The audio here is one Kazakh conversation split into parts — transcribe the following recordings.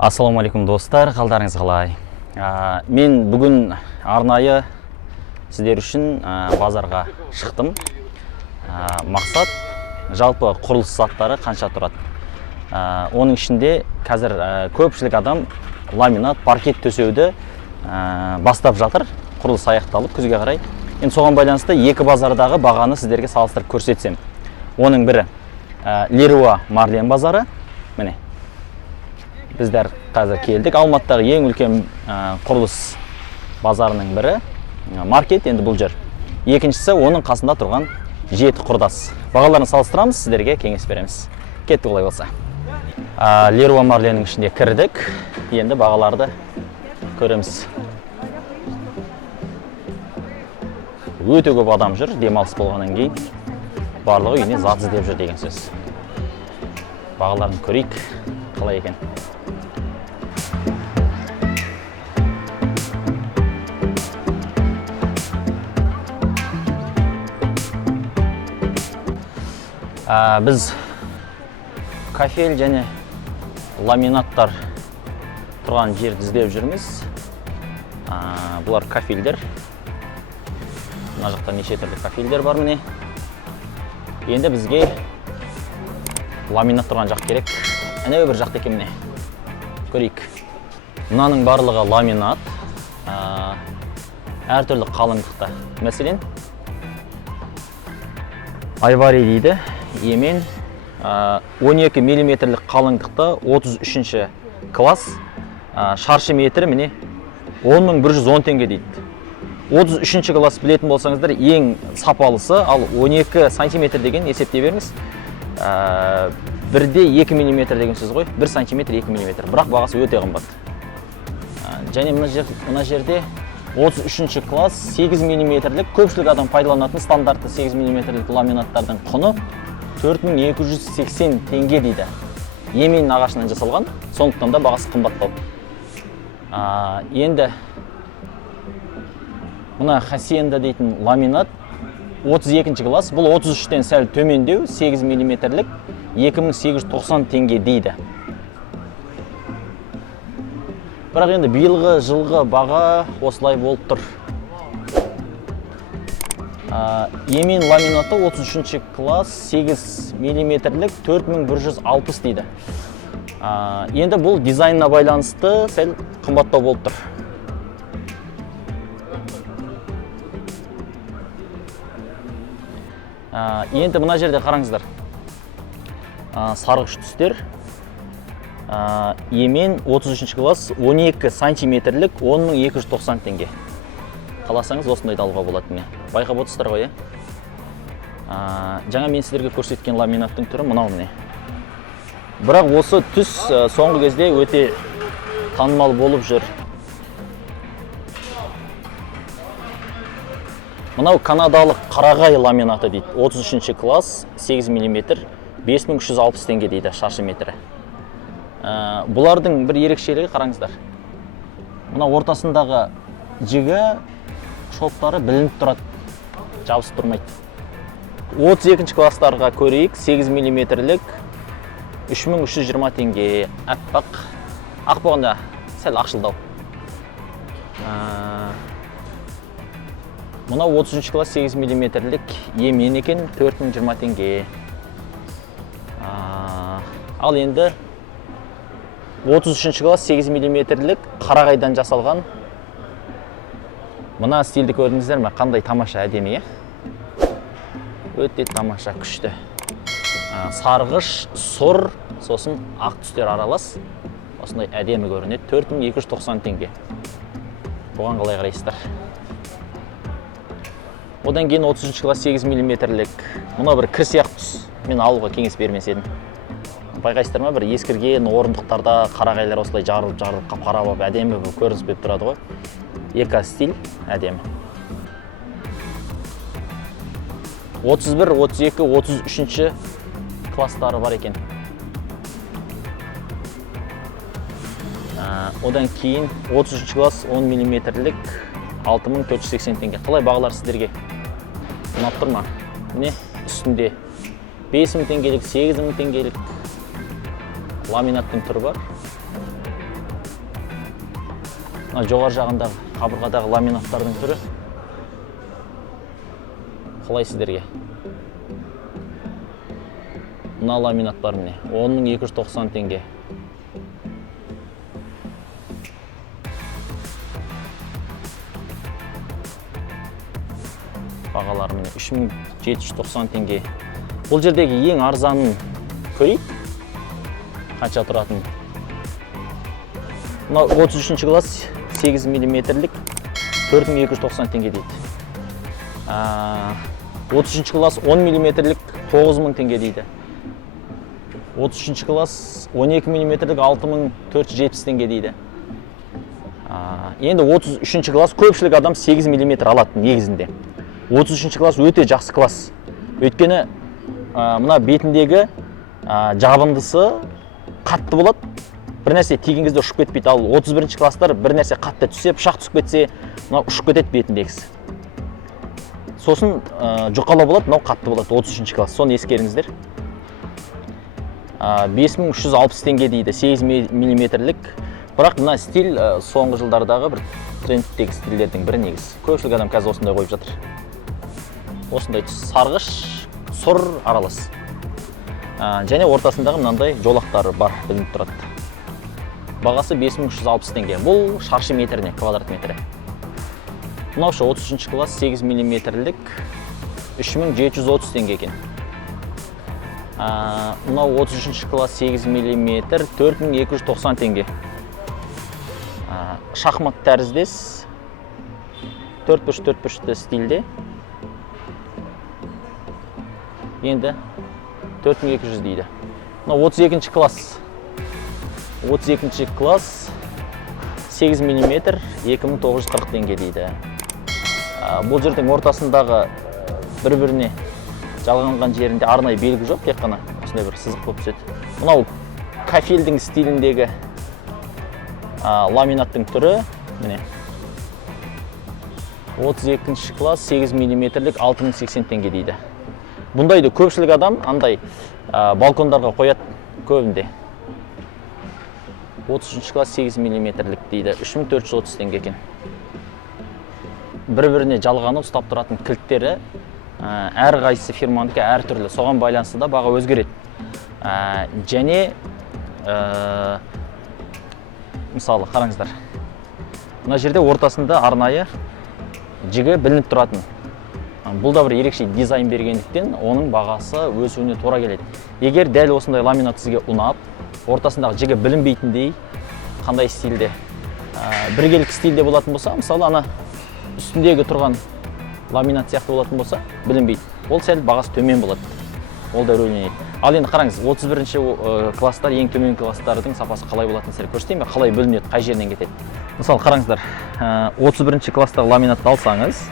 Ассалаумалейкум достар, қалдарыңыз қалай? Мен бүгін арнайы сіздер үшін базарға шықтым. Мақсат жалпы құрылыс заттары қанша тұрады. Оның ішінде қазір көпшілік адам ламинат, паркет төсеуді бастап жатыр. Құрылыс аяқталып күзге қарай. Енді соған байланысты екі базардағы бағаны сіздерге салыстырып көрсетсем. Оның бірі Леруа Марлен базары. Міне. Біздер қазір келдік. Алматыдағы ең үлкен құрылыс базарының бірі маркет, енді бұл жер. Екіншісі оның қасында тұрған жеті құрдас. Бағаларын салыстырамыз, сіздерге кеңес береміз. Кеттік олай болса. Леруа Марленің ішінде кірдік. Енді бағаларды көреміз. Өте көп адам жүр, демалыс болғаннан кейін барлығы үйіне зат іздеп жүр деген сөз. Бағаларын көрейік, қалай екен. Біз кафель және ламинаттар тұрған жерді іздеп жүрміз. Бұлар кафельдер. Мына жақта неше түрлі кафельдер бар міне. Енді бізге ламинат тұрған жақ керек. Әне бір жақта екен міне. Көрейік. Мынаның барлығы ламинат. Әртүрлі қалыңдықта. Мәселен, айвари дейді. Емен 12 миллиметрлік қалыңдықта 33-ші класс, шаршы метрі міне 10.110 теңге дейді. 33-ші класс білетін болсаңыздар ең сапалысы, ал 12 сантиметр деген есептей беріңіз. 1-де 2 миллиметр деген сөз ғой, 1 сантиметр 2 миллиметр, бірақ бағасы өте қымбат. Және мына жерде 33-ші класс 8 миллиметрлік, көпшілік адам пайдаланатын стандартты 8 миллиметрлік ламинаттардың құны 4280 теңге дейді. Емен ағашынан жасалған, сондықтан да бағасы қымбаттау. Енді мына Хасиенда дейтін ламинат 32-ші класс, бұл 33-тен сәл төмендеу, 8 миллиметрлік 2890 теңге дейді. Бірақ енді биылғы жылғы баға осылай болып тұр. Емен ламинаты 33-ші класс 8 миллиметрлік 4160 дейді. Енді бұл дизайнына байланысты сәл қымбаттау болып тұр. Енді мына жерде қараңыздар. Сарғыш түстер. Емен 33-ші класс 12 сантиметрлік 10.290 теңге. Қаласаңыз осындайды алуға болады міне. Байқап отырсыздар ғой, жаңа мен сіздерге көрсеткен ламинаттың түрі мынау міне. Бірақ осы түс соңғы кезде өте танымал болып жүр. Мынау канадалық қарағай ламинаты дейді. 33-ші класс 8 мм 5360 теңге дейді шаршы метрі. Бұлардың бір ерекшелігі қараңыздар. Мына ортасындағы жігі шоқтары білініп тұрады, жабысып тұрмайды. 32-ші класстарға көрейік, 8 миллиметрлік 3320 теңге. Аппақ. Ақ болғанда сәл ақшылдау. Мұна 30-ші класс 8 миллиметрлік емен екен, 4020 теңге. Ал енді 33-ші класс 8 миллиметрлік қарағайдан жасалған. Мына стильді көрдіңіздер ме? Қандай тамаша, әдемі, өте тамаша, күшті. Сарғыш, сұр, сосын ақ түстер аралас. Осындай әдемі көрінеді. 4290 теңге. Бұған қалай қарайсыздар? Одан кейін 30-ші класс 8 миллиметрлік. Мұна бір кір сияқты түс. Мен алуға кеңес бермес едім. Байқайсыздар ма? Бір ескірген орындықтарда қарағайлар осылай жарылып қарап әдемі көрініс беріп тұрады ғой. Эко стиль әдемі. 31, 32, 33-ші класстары бар екен. Одан кейін 33-ші класс 10 миллиметрлік 6480 теңге. Қалай бағалар сіздерге? Ұнап тұр ма? Міне үстінде 5000 теңгелік, 8000 теңгелік ламинаттың түрі бар. Мына жоғары жағындағы қабырғадағы ламинаттардың түрі қалай сіздерге? Мына ламинаттар міне 10.290 теңге. Бағалары міне 3.790 теңге. Бұл жердегі ең арзанын көрейік. Қанша тұратын? Мына 33 класс 8 мм-лік 4.290 теңге дейді. 33 класс 10 мм-лік 9.000 теңге дейді. 33 класс 12 мм-лік 6.470 теңге дейді. Енді 33 класс көпшілік адам 8 мм алады негізінде. 33 класс өте жақсы класс. Өйткені мына бетіндегі жабындысы қатты болады. Бір нәрсе тиген кезде ұшып кетпейді. Ал 31 класстар бір нәрсе қатты түссе, пышақ түсіп кетсе, мына ұшып кетеді бетіндегісі. Сосын жұқалау болады, мынау қатты болады 33 класс. Соны ескеріңіздер. 5360 теңге дейді, 8 мм-лік. Бірақ мына стиль соңғы жылдардағы бір трендтегі стильдердің бірі негізі. Көпшілік адам қазір осындай қойып жатыр. Осындай сарғыш, сұр аралас. Және ортасындағы мынандай жолақтары бар, білініп тұрады. Бағасы 5360 теңге. Бұл шаршы метріне, квадрат метрі. Мынау 33 класс 8 мм-лік 3730 теңге екен. Мынау 33 класс 8 мм 4290 теңге. Шахмат тәріздес 4-3 стильде. Енді 4200 дейді. Мынау 32 класс. 32 класс 8 мм 2940 теңге дейді. Бұл жердің ортасындағы бір-біріне жалғанған жерінде арнайы белгі жоқ, тек қана осындай бір сызық болып түседі. Мынау кафельдің стиліндегі ламинаттың түрі, міне 32 класс 8 мм-лік 6080 теңге дейді. Бұндайды көпшілік адам андай балкондарға қояды көбінде. 33 класс 8 мм-лік дейді, 3430 теңге екен. Бір-біріне жалғаны ұстап тұратын кілттері әр қайсы фирманікі әр түрлі, соған байланысты да баға өзгереді. Және мысалы қараңыздар, мына жерде ортасында арнайы жігі білініп тұратын. Бұл да бір ерекше дизайн бергендіктен оның бағасы өсуіне тура келеді. Егер дәл осындай ламинат сізге ұнап, ортасындағы жігі білінбейтіндей, қандай стильде, біргелік стильде болатын болса, мысалы ана үстіндегі тұрған ламинат сияқты болатын болса, білінбейді. Ол сәл бағасы төмен болады. Ол да рөлінеді. Ал енді қараңыз, 31 класстар, ең төмен класстардың сапасы қалай болатын сәл көрсетейін бе? Қалай бөлінеді, қай жерінен кетеді? Мысалы қараңыздар, 31 класстағы ламинатты алсаңыз,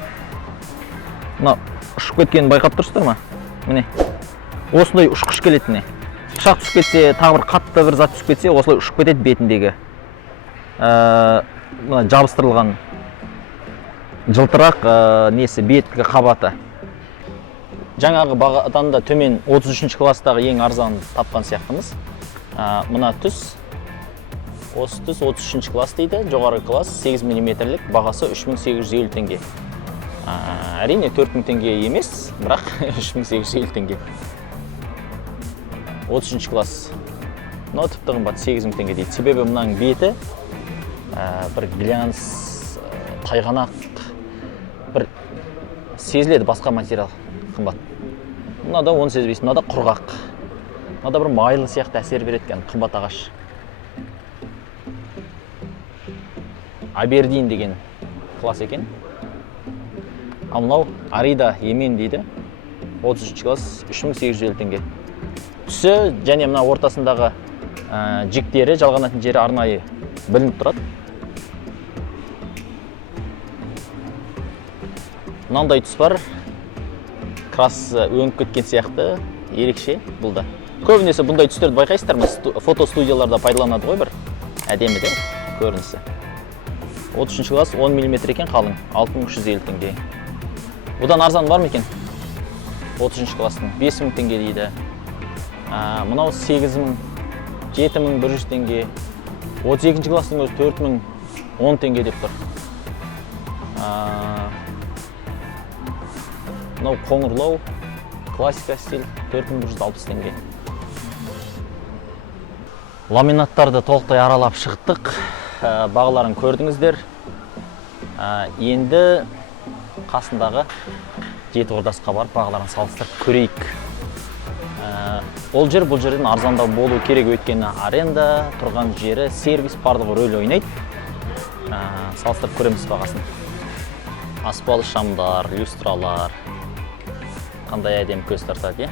мына ұшып кеткенін байқап тұрсыздар ма? Міне, осындай ұшқыш келеді міне. Пышақ түсіп кетсе, тағы бір қатты бір зат түсіп кетсе, осылай ұшып кетеді бетіндегі. Жабыстырылған жылтырақ несі, беткі қабаты. Жаңағы бағадан да төмен 33 класстағы ең арзан тапқан сияқтымыз. Мына түс, осы түс 33 класс дейді, жоғары класс 8 мм-лік, бағасы 3850 теңге. Әрине 4000 теңге емес, бірақ 3850 теңге. 33 класс. Мынау тіпті қымбат 8000 теңге дейді. Себебі мынаның беті бір глянц, тайғанақ, бір сезіледі басқа материал қымбат. Мынада оны сезбейсің, мынада құрғақ. Мынада бір майлы сияқты әсер береді екен, қымбат ағаш. Абердин деген класс екен. Ал мынау Арида Емен дейді. 33 класс 3850 теңге. Түсі және мына ортасындағы жіктері, жалғанатын жері арнайы білініп тұрады. Мынандай түс бар. Красы өңіп кеткен сияқты, ерекше бұл да. Көбінесе бұндай түстерді байқайсыздар ма? Фотостудияларда пайдаланады ғой бір әдемі де көрінісі. 33 класс 10 мм екен, қалың 6350 теңге. Бұдан арзан бар ма екен? 33 класстың 5000 теңге дейді. Мынау 8000, 7100 теңге. 32 класстың өзі 10 теңге деп тұр. Мынау қоңырлау, классика стиль, 4160 теңге. Ламинаттарды толықтай аралап шықтық. Бағаларын көрдіңіздер. Енді қасындағы жеті құрдасқа барып бағаларын салыстырып көрейік. Ол жер бұл жерден арзандау болу керек, өйткені аренда, тұрған жері, сервис барлығы рөл ойнайды. Салыстырып көреміз бағасын. Аспалы шамдар, люстралар. Қандай әдемі көз тартады, е?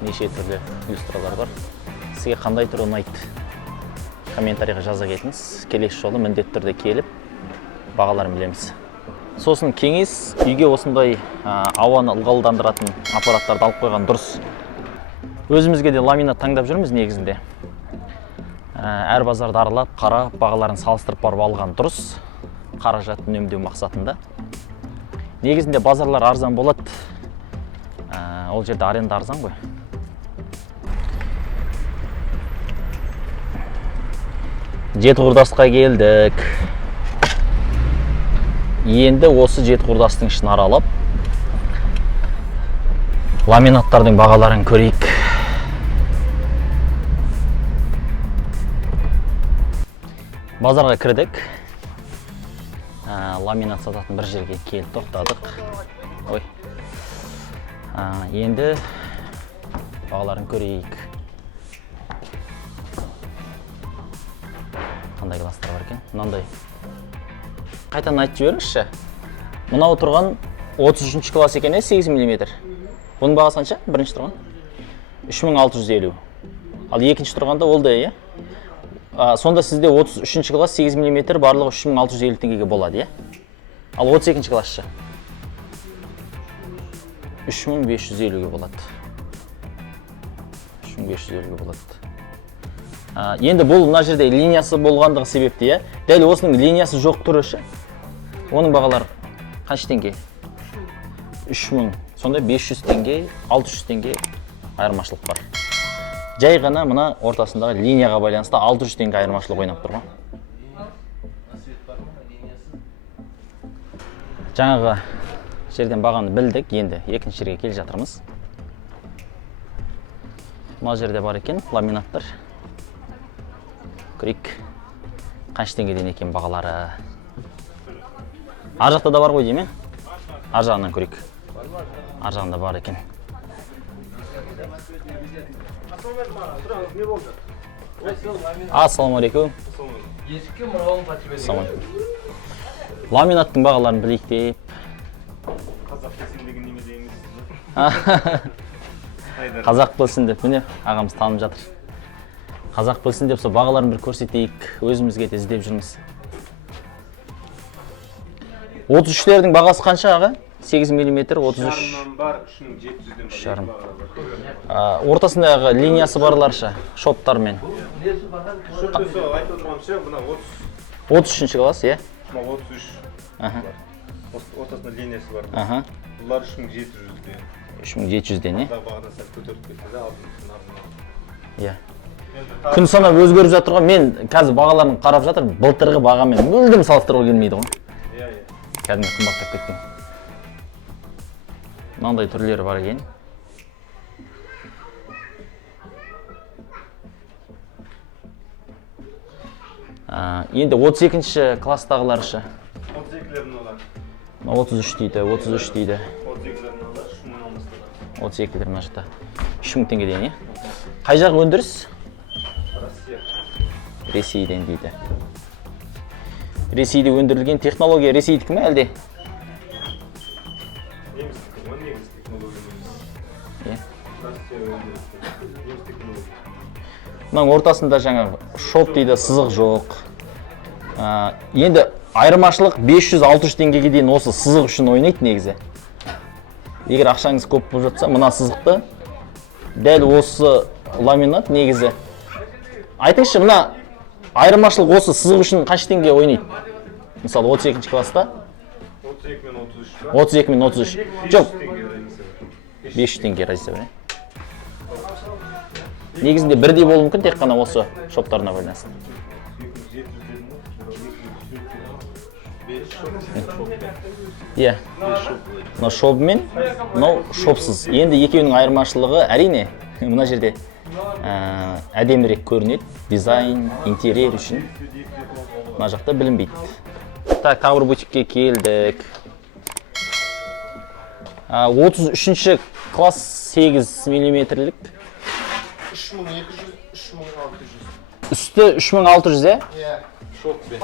Неше түрлі люстралар бар. Сізге қандай түрі ұнайды? Комментарийға жаза кетіңіз. Келесі жолы міндетті түрде келіп, бағаларын білеміз. Сосын кеңес, үйге осындай ауаны ылғалдандыратын аппараттарды алып қойған дұрыс. Өзімізге де ламинат таңдап жүрміз негізінде. Әр базарды аралап, қарап, бағаларын салыстырып барып алған дұрыс. Қаражат үнемдеу мақсатында. Негізінде базарлар арзан болады. Ол жерде аренда арзан ғой. Жеті құрдасқа келдік. Енді осы жеті құрдастың ішін аралап, ламинаттардың бағаларын көрейік. Базарға кірдік. Ламинат сататын бір жерге келіп тоқтадық. Ой. Енді бағаларын көрейік. Қандай кластар бар екен? Мынандай. Қайтан айтып жіберіңізші. Мынау тұрған 33 класс екен, 8 мм. Бұның бағасы қанша? Бірінші тұрған 3650. Ал екінші тұрғанда ол да, е? Сонда сізде 33 класс 8 мм барлығы 3650 теңгеге болады, е? Ал 32 класшы 3550-ге болады. 3550-ге болады. Енді бұл мына жерде линиясы болғандығы себепті, е? Дәл осының линиясы жоқ түрі ше. Оның бағалары қанша теңге? 3000. Сонда 500 теңге, 600 теңге айырмашылық бар. Жай ғана мына ортасындағы линияға байланысты 600 теңге айырмашылық ойнап тұрған. Жаңағы жерден бағаны білдік, енді екінші жерге келе жатырмыз. Мына жерде бар екен ламинаттар. Көрейік. Қанша теңгеден екен бағалары. Ар жақта да бар ғой дейме? Ар жағынан көрейік. Ар жағында бар екен. Ассалаумалейкум. Ламинаттың бағаларын білейік деп. Қазақ білсіндегі неме дейміз. Қазақ білсін деп, міне ағамыз танып жатыр. Қазақ білсін деп, сол бағаларын бір көрсетейік, өзімізге де іздеп жүрміз. 33-лердің бағасы қанша аға? 8 мм, 33. Шарынан бар, 3700-ден шарым. Ортасындағы линиясы барларша, шоптармен. Шөптесі айтып отырғанша, бұна 33 класс, е? 33. Ортасында линиясы бар. Бұлар 3700-ден. 3700-ден, е? Бағадан сәл көтеріп кетті де, алдын Е. Күн санап өзгеріп жатырға, мен қазір бағаларын қарап жатыр, былтырғы бағамен мүлдем салыстыруға келмейді ғой. Кәдімгі қымбаттап кеткен. Мынандай түрлері бар екен. Енді 32-ші класстағылар ше. 32-лерін олар. 33 дейді, 33 дейді. 32-лерін олар, 3000 алмастырады. 32-лер мына жақта. 3000 теңгеден, е? Қай жақ өндіріс? Россия. Ресейден дейді. Ресейде өндірілген технология Ресейдікі ме әлде? Немістікі, ол негіз технология неміз. Россия өндірілген. Неміз технология. Мұның ортасында жаңағы шоп дейді, сызық жоқ. Енді айырмашылық 500-600 теңгеге дейін осы сызық үшін ойнайды негізі. Егер ақшаңыз көп болып жатса, мына сызықты дәл осы ламинат негізі. Айтыңызшы, мына айырмашылық осы сызық үшін қанша теңге ойнайды? Мысалы 32-ші класста 32 мен 33. 32 мен 33. Жоқ, 500 теңге разница бар. Негізінде бірдей болуы мүмкін, тек қана осы шоптарына байланысты. Иә. Мынау шобымен, мынау шобсыз. Енді екеуінің айырмашылығы әрине мына жерде әдемірек көрінеді. Дизайн, интерьер үшін. Мына жақта білінбейді. Так, тағы бір бутикке келдік. 33-ші класс 8 миллиметрлік. 3200, 3600. Үсті 3600, е? Иә. Шоппен.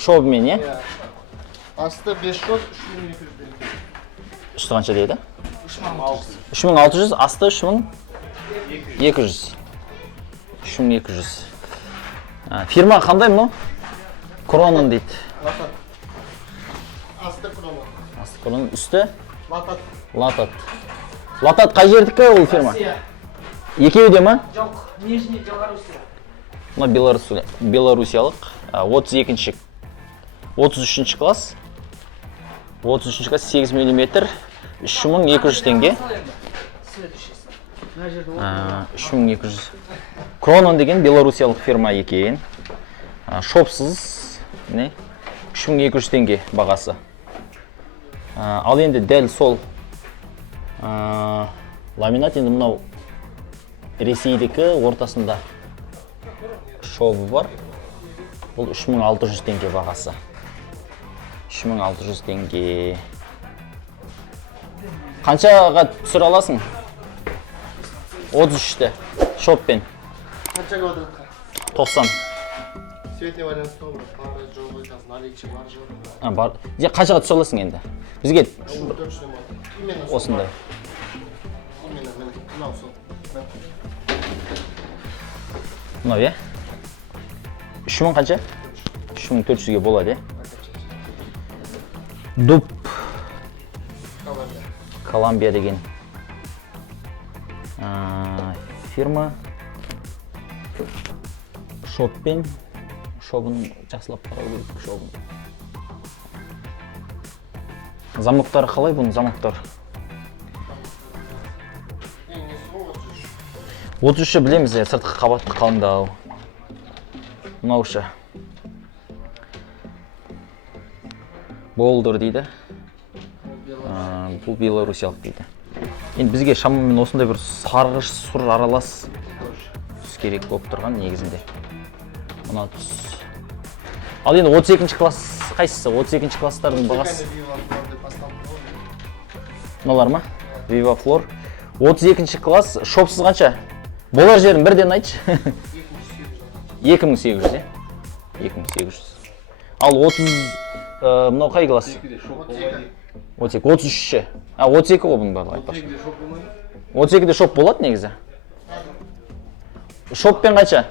Шобымен, е? Асты 500, 3200. Үсті қанша дейді? 3600. 3600, асты 3200. 3200. Фирма қандай мұны? Кронон дейді. Латат. Асты кроно. Асты кронон, үсті? Латат. Латат. Латат қай жердікі ол фирма? Екеуі де ма? Жоқ, Нижний Белоруссия. Мына белорусиялық. 32-ші, 33-ші класс. 33-ші класс 8 мм. 3200 теңге. Следующийся. Мына жерде 3200. Кронон деген белорусиялық фирма екен. Шопсыз, не? 3200 теңге бағасы. Ал енді дәл сол ламинат, енді мынау Ресейдегі ортасында шобы бар. Бұл 3600 теңге бағасы. 3600 теңге. Қаншаға түсір аласың? 33-ті шоппен. Қанша квадратқа? 90. Цветный вариант сол, бары жоғы айтасың, наличие бар жоғы. Бар. Қаншаға түсір аласың енді? Бізге 3400 болады. Именно сол. осындай. Именно мынау сол. Мынау, е? 3000 қанша? 3400-ге болады, е? Дуб Колумбия деген фирма. Шоппен. Шобын жақсылап қарау керек, шобын. Замоктары қалай бұның замоктар? 33-ші білеміз, сыртқы қабатты қалыңдау. Мынаушы. Болдыр дейді. Бұл белорусиялық дейді. Енді бізге шамамен осындай бір сарғыш сұр аралас түс керек болып тұрған негізінде. Мына түс. Ал енді 32-ші класс қайсысы? 32-ші класстардың бағасы? Мыналар ма? Viva Flor. 32-ші класс шопсыз қанша? Болар жерін бірден айтшы. 2800, е? 2800. Ал 30, мынау қай класс? 33-ші. 32 ғой бұның барлығы айтпақшы. 32-де шоп болады негізі. Шоппен қанша?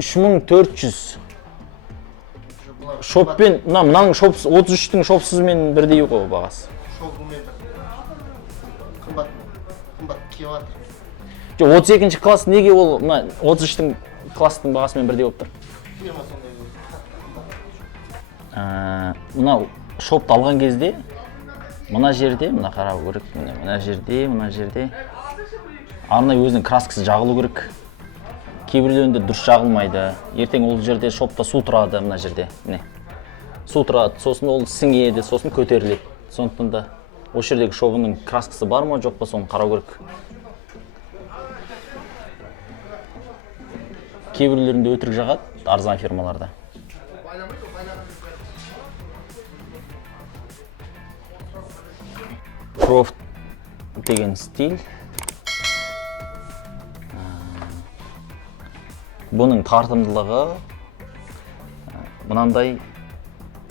3400. Шоппен, мынаның 33-тің шопсызмен бірдей ғой бағасы. Шоғымен қымбат киловатт. 32-ші класс неге ол 33-тің класстың бағасымен бірдей болып тұр? Фирма сондай. Мынау шопты алған кезде мына жерде, мына қарау керек, мына жерде арнайы өзінің краскасы жағылу керек. Кейбіреуінде дұрыс жағылмайды. Ертең ол жерде шопта су тұрады, мына жерде. Су тұрады, сосын ол сіңеді, сосын көтеріледі. Сондықтан да осы жердегі шобының краскасы бар ма, жоқ па, соны қарау керек. Кейбіреулерінде өтірік жағады, арзан фирмаларда. Крофт деген стиль. Бұның тартымдылығы мынандай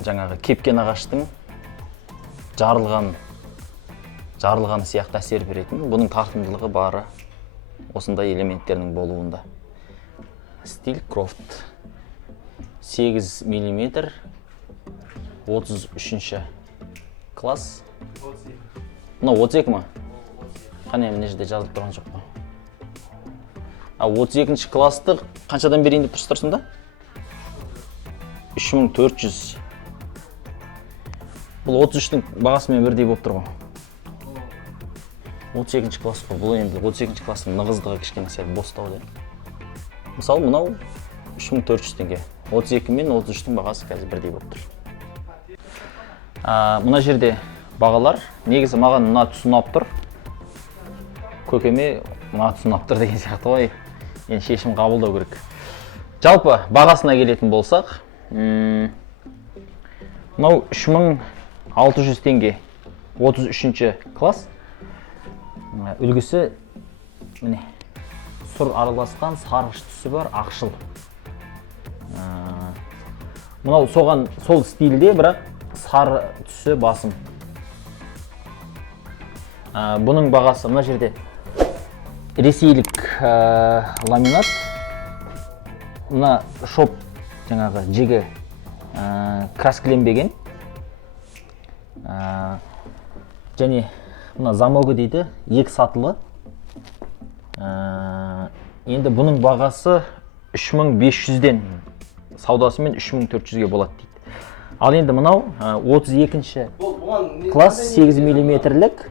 жаңағы кепкен ағаштың жарылғаны сияқты әсер беретін. Бұның тартымдылығы бары осындай элементтерінің болуында. Стиль Крофт. 8 мм. 33-ші класс. Мына 32 ма? Қане мына жерде жазылып тұрған жоқ па? 32-ші класты қаншадан берейін деп тұрсың да? 3400. Бұл 33-тің бағасымен бірдей болып тұр ғой. 32-ші класс қой. Бұл енді 32-ші класстың нығыздығы кішкене сәл бостау да. Мысалы мынау 3400 теңге. 32 мен 33-тің бағасы қазір бірдей болып тұр. Мына жерде бағалар, негізі маған мына түс ұнап тұр. Көкеме мына түс ұнап тұр деген сияқты ғой. Енді шешім қабылдау керек. Жалпы бағасына келетін болсақ, мынау 3600 теңге 33-ші класс. Үлгісі міне сұр араласқан сарғыш түсі бар, ақшыл. Мынау соған сол стильде, бірақ сары түсі басым. Бұның бағасы мына жерде ресейлік ламинат. Мына шоп жаңағы жегі краскіленбеген. Және мына замогы дейді, 2 сатылы. Енді бұның бағасы 3500-ден, саудасымен 3400-ге болады дейді. Ал енді мынау 32-ші класс 8 мм-лік.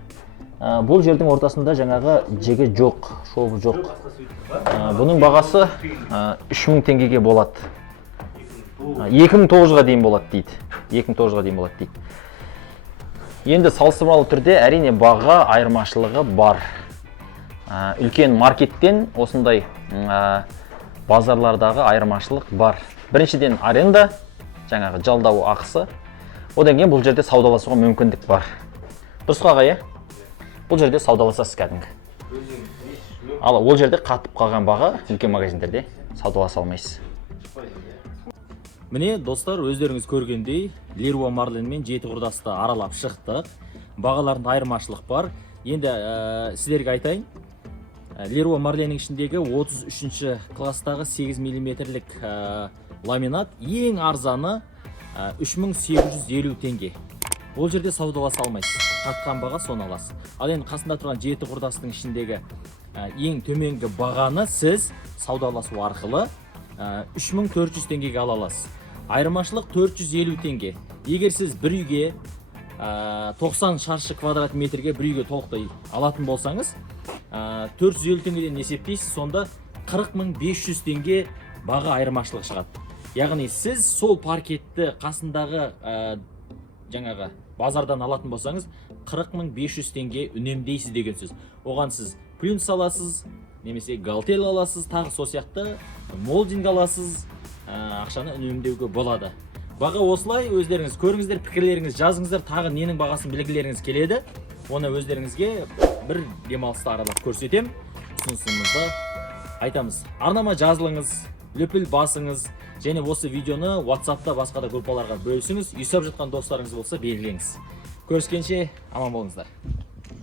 Бұл жердің ортасында жаңағы жегі жоқ, шовы жоқ. Бұның бағасы 3000 теңгеге болады. 2009-ға дейін болады дейді. 2009-ға дейін болады дейді. Енді салыстырмалы түрде әрине баға айырмашылығы бар. Үлкен маркеттен осындай базарлардағы айырмашылық бар. Біріншіден аренда, жаңағы жалдау ақысы. Одан кейін бұл жерде саудаласуға мүмкіндік бар. Дұрыс қой аға, бұл жерде саудаласасыз кәдімгі. Ал ол жерде қатып қалған баға үлкен магазиндерде саудаласа алмайсыз. Міне достар, өздеріңіз көргендей Leroy Merlin мен жеті құрдасты аралап шықтық. Бағаларында айырмашылық бар. Енді сіздерге айтайын, Leroy Merlinнің ішіндегі 33-ші класстағы 8 мм-лік ламинат ең арзаны 3850 теңге. Ол жерде саудаласа алмайсыз. Қатқан баға соны аласыз. Ал енді қасында тұрған жеті құрдастың ішіндегі ең төменгі бағаны сіз саудаласу арқылы 3400 теңгеге ала аласыз. Айырмашылық 450 теңге. Егер сіз бір үйге 90 шаршы квадрат метрге бір үйге толықтай алатын болсаңыз, 450 теңгеден есептейсіз, сонда 40500 теңге баға айырмашылық шығады. Яғни сіз сол паркетті қасындағы жаңағы базардан алатын болсаңыз, 40500 теңге үнемдейсіз деген сөз. Оған сіз плюнс аласыз, немесе галтел аласыз, тағы сол сияқты молдинг аласыз, ақшаны үнемдеуге болады. Баға осылай, өздеріңіз көріңіздер, пікірлеріңіз жазыңыздар, тағы ненің бағасын білгілеріңіз келеді. Оны өздеріңізге бір демалыста аралап көрсетем, ұсынысымызды айтамыз. Арнама жазылыңыз, лүпіл басыңыз, және осы видеоны WhatsApp-та басқа да группаларға бөлісіңіз. Үйсап жатқан достарыңыз болса белгілеңіз. Көріскенше аман болыңыздар.